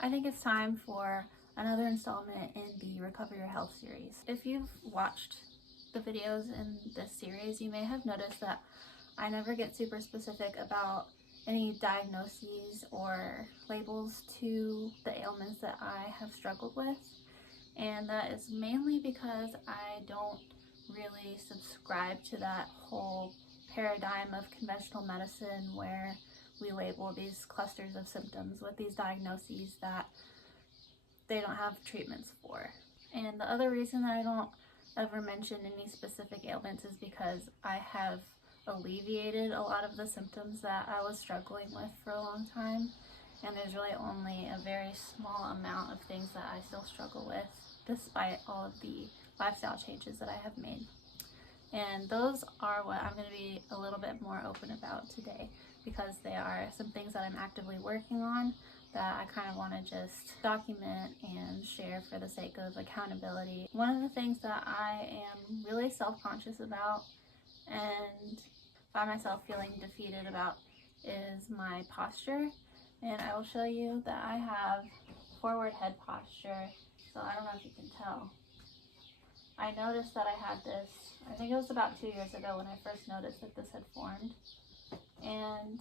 I think it's time for another installment in the Recover Your Health series. If you've watched the videos in this series, you may have noticed that I never get super specific about any diagnoses or labels to the ailments that I have struggled with. And that is mainly because I don't really subscribe to that whole paradigm of conventional medicine where we label these clusters of symptoms with these diagnoses that they don't have treatments for. And the other reason that I don't ever mention any specific ailments is because I have alleviated a lot of the symptoms that I was struggling with for a long time, and there's really only a very small amount of things that I still struggle with despite all of the lifestyle changes that I have made. And those are what I'm going to be a little bit more open about today, because they are some things that I'm actively working on that I kind of want to just document and share for the sake of accountability. One of the things that I am really self-conscious about and find myself feeling defeated about is my posture. And I will show you that I have forward head posture, so I don't know if you can tell. I noticed that I had this, I think it was about 2 years ago when I first noticed that this had formed. And,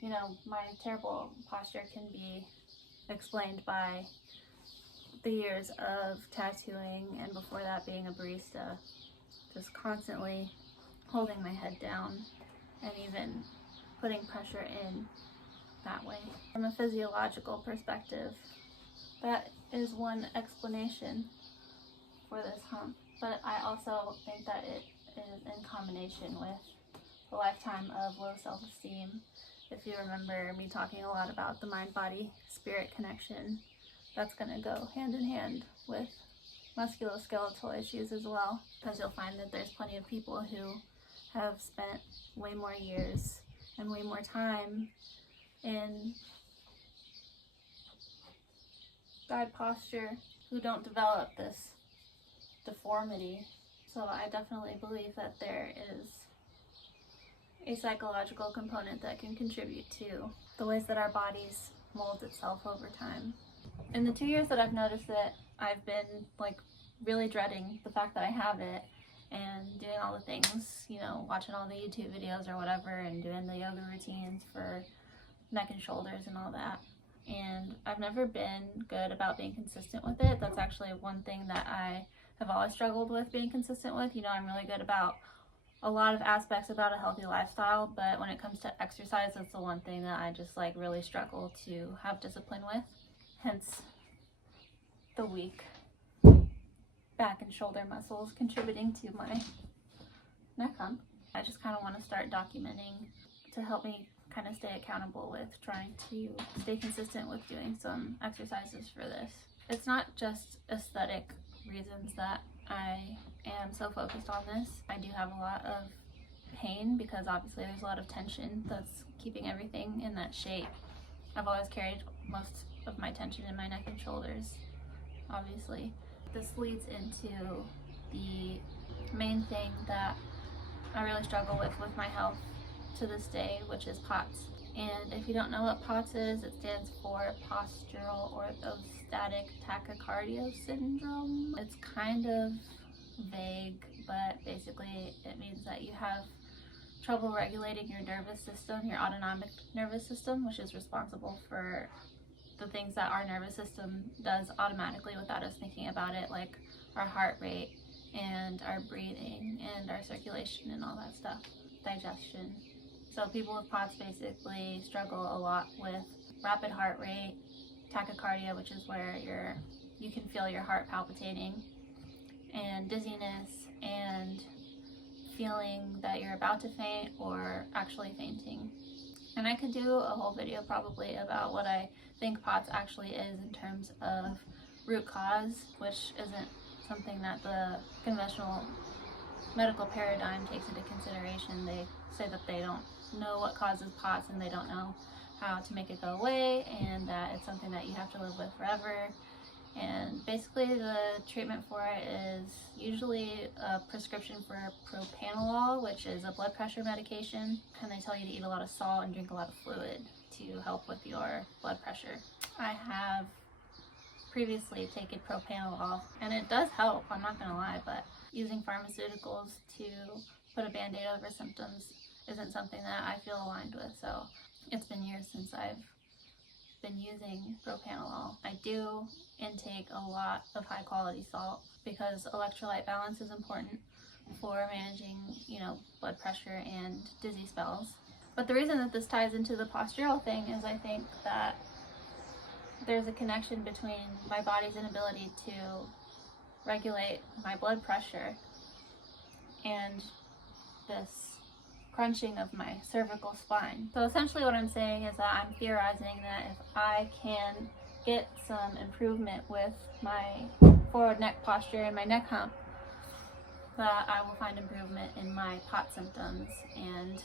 you know, my terrible posture can be explained by the years of tattooing and before that being a barista, just constantly holding my head down and even putting pressure in that way. From a physiological perspective, that is one explanation for this hump, but I also think that it is in combination with a lifetime of low self-esteem. If you remember me talking a lot about the mind-body-spirit connection, that's going to go hand in hand with musculoskeletal issues as well, because you'll find that there's plenty of people who have spent way more years and way more time in bad posture who don't develop this deformity. So I definitely believe that there is a psychological component that can contribute to the ways that our bodies mold itself over time. In the 2 years that I've noticed it, I've been really dreading the fact that I have it and doing all the things, you know, watching all the YouTube videos or whatever and doing the yoga routines for neck and shoulders and all that. And I've never been good about being consistent with it. That's actually one thing that I have always struggled with being consistent with. You know, I'm really good about a lot of aspects about a healthy lifestyle, but when it comes to exercise, that's the one thing that I just really struggle to have discipline with. Hence the weak back and shoulder muscles contributing to my neck hump. I just kind of want to start documenting to help me kind of stay accountable with trying to stay consistent with doing some exercises for this. It's not just aesthetic reasons that I am so focused on this. I do have a lot of pain because obviously there's a lot of tension that's keeping everything in that shape. I've always carried most of my tension in my neck and shoulders, obviously. This leads into the main thing that I really struggle with my health to this day, which is POTS. And if you don't know what POTS is, it stands for postural orthostatic tachycardia syndrome. It's kind of vague, but basically it means that you have trouble regulating your nervous system, your autonomic nervous system, which is responsible for the things that our nervous system does automatically without us thinking about it, like our heart rate and our breathing and our circulation and all that stuff, digestion. So people with POTS basically struggle a lot with rapid heart rate, tachycardia, which is where you can feel your heart palpitating, and dizziness, and feeling that you're about to faint or actually fainting. And I could do a whole video probably about what I think POTS actually is in terms of root cause, which isn't something that the conventional medical paradigm takes into consideration. They say that they don't know what causes POTS and they don't know how to make it go away, and that it's something that you have to live with forever. And basically the treatment for it is usually a prescription for propranolol, which is a blood pressure medication, and they tell you to eat a lot of salt and drink a lot of fluid to help with your blood pressure. I have previously taken propranolol, and it does help, I'm not gonna lie, but using pharmaceuticals to put a band-aid over symptoms isn't something that I feel aligned with. So it's been years since I've been using propranolol. I do intake a lot of high quality salt because electrolyte balance is important for managing, blood pressure and dizzy spells. But the reason that this ties into the postural thing is I think that there's a connection between my body's inability to regulate my blood pressure and this crunching of my cervical spine. So essentially what I'm saying is that I'm theorizing that if I can get some improvement with my forward neck posture and my neck hump, that I will find improvement in my POTS symptoms and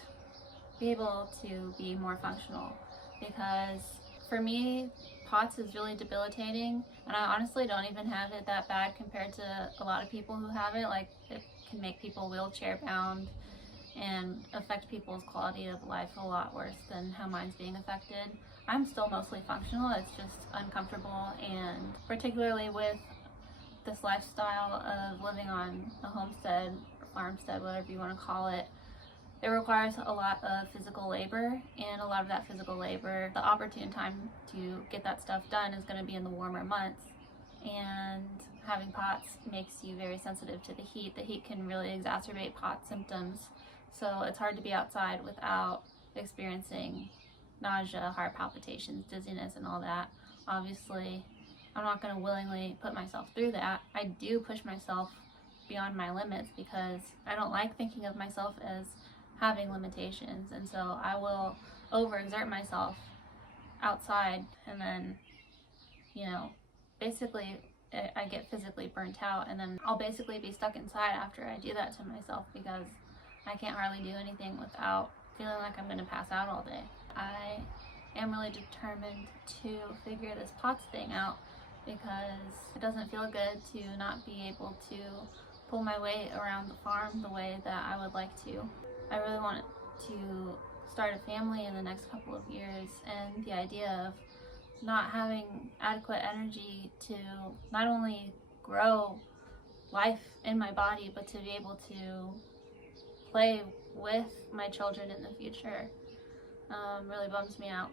be able to be more functional. Because for me, POTS is really debilitating, and I honestly don't even have it that bad compared to a lot of people who have it. Like, it can make people wheelchair bound and affect people's quality of life a lot worse than how mine's being affected. I'm still mostly functional, it's just uncomfortable, and particularly with this lifestyle of living on a homestead, or farmstead, whatever you want to call it, it requires a lot of physical labor, and a lot of that physical labor, the opportune time to get that stuff done is going to be in the warmer months. And having POTS makes you very sensitive to the heat. The heat can really exacerbate POTS symptoms, so it's hard to be outside without experiencing nausea, heart palpitations, dizziness, and all that. Obviously, I'm not going to willingly put myself through that. I do push myself beyond my limits because I don't like thinking of myself as having limitations, and so I will overexert myself outside, and then basically I get physically burnt out, and then I'll basically be stuck inside after I do that to myself because I can't hardly do anything without feeling like I'm going to pass out all day. I am really determined to figure this POTS thing out because it doesn't feel good to not be able to pull my weight around the farm the way that I would like to. I really want to start a family in the next couple of years, and the idea of not having adequate energy to not only grow life in my body, but to be able to play with my children in the future really bums me out.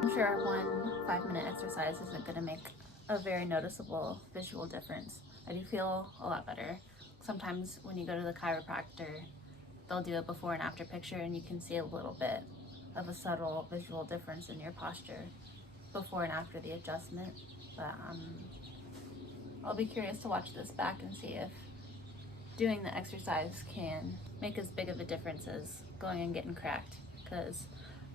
I'm sure one 5-minute exercise isn't going to make a very noticeable visual difference. I do feel a lot better. Sometimes when you go to the chiropractor, they'll do a before and after picture, and you can see a little bit of a subtle visual difference in your posture before and after the adjustment. But I'll be curious to watch this back and see if doing the exercise can make as big of a difference as going and getting cracked, because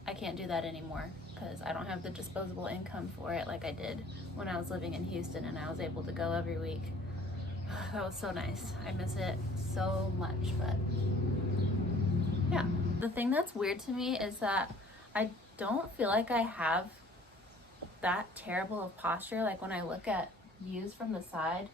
I can't do that anymore because I don't have the disposable income for it like I did when I was living in Houston and I was able to go every week. That was so nice. I miss it so much. But yeah, the thing that's weird to me is that I don't feel like I have that terrible of posture. Like when I look at views from the side,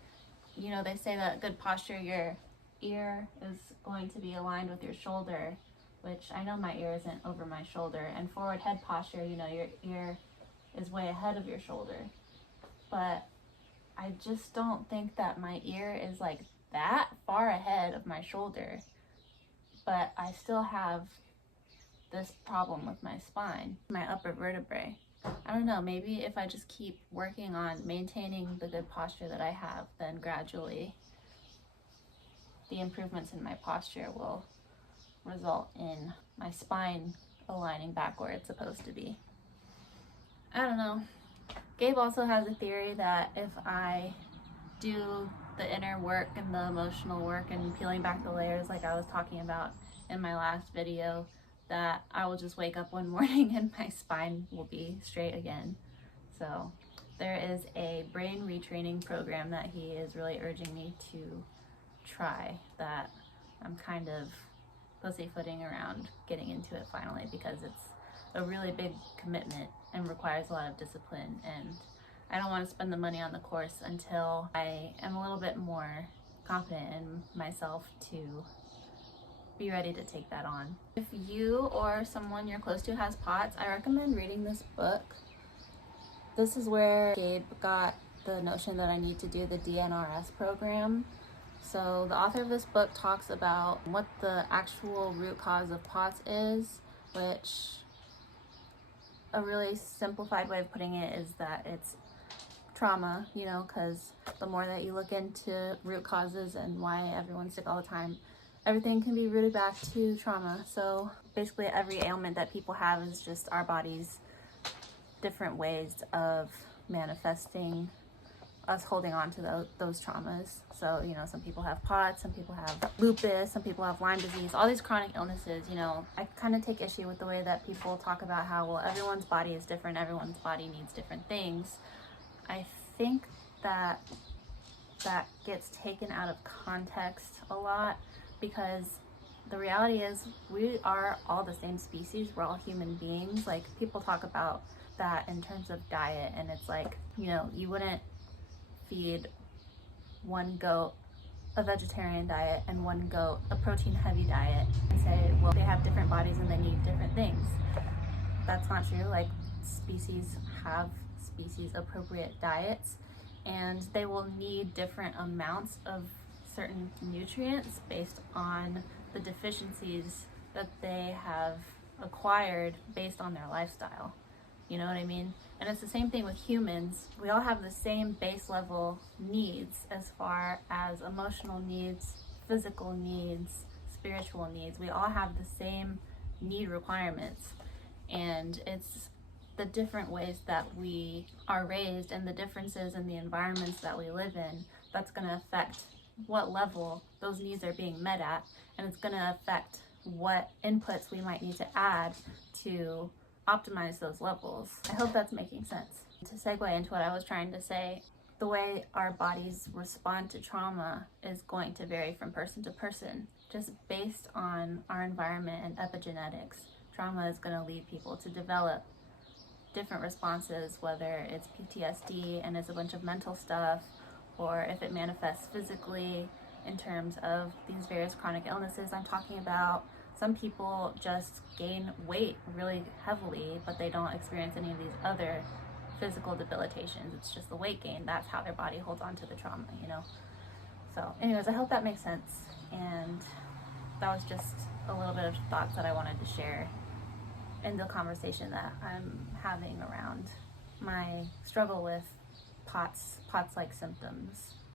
they say that good posture, your ear is going to be aligned with your shoulder, which I know my ear isn't over my shoulder, and forward head posture, your ear is way ahead of your shoulder. But I just don't think that my ear is like that far ahead of my shoulder, but I still have this problem with my spine, my upper vertebrae. I don't know, maybe if I just keep working on maintaining the good posture that I have, then gradually the improvements in my posture will result in my spine aligning back where it's supposed to be. I don't know. Gabe also has a theory that if I do the inner work and the emotional work and peeling back the layers like I was talking about in my last video, that I will just wake up one morning and my spine will be straight again. So there is a brain retraining program that he is really urging me to try that I'm kind of pussyfooting around getting into it finally, because it's a really big commitment and requires a lot of discipline, and I don't want to spend the money on the course until I am a little bit more confident in myself to be ready to take that on. If you or someone you're close to has POTS, I recommend reading this book. This is where Gabe got the notion that I need to do the DNRS program. So the author of this book talks about what the actual root cause of POTS is, which a really simplified way of putting it is that it's trauma, you know, because the more that you look into root causes and why everyone's sick all the time, everything can be rooted back to trauma. So basically every ailment that people have is just our body's different ways of manifesting us holding on to those traumas. So, you know, some people have POTS, some people have lupus, some people have Lyme disease, all these chronic illnesses. You know, I kind of take issue with the way that people talk about how, well, everyone's body is different, everyone's body needs different things. I think that gets taken out of context a lot, because the reality is we are all the same species, we're all human beings. Like, people talk about that in terms of diet, and it's like, you know, you wouldn't feed one goat a vegetarian diet and one goat a protein heavy diet and say, well, they have different bodies and they need different things. That's not true. Like, species have species appropriate diets, and they will need different amounts of certain nutrients based on the deficiencies that they have acquired based on their lifestyle. You know what I mean? And it's the same thing with humans. We all have the same base level needs as far as emotional needs, physical needs, spiritual needs. We all have the same need requirements. And it's the different ways that we are raised and the differences in the environments that we live in that's going to affect what level those needs are being met at. And it's going to affect what inputs we might need to add to optimize those levels. I hope that's making sense. To segue into what I was trying to say, the way our bodies respond to trauma is going to vary from person to person, just based on our environment and epigenetics. Trauma is going to lead people to develop different responses, whether it's PTSD and it's a bunch of mental stuff, or if it manifests physically in terms of these various chronic illnesses I'm talking about. Some people just gain weight really heavily, but they don't experience any of these other physical debilitations. It's just the weight gain. That's how their body holds on to the trauma, you know? So anyways, I hope that makes sense. And that was just a little bit of thoughts that I wanted to share in the conversation that I'm having around my struggle with POTS-like symptoms.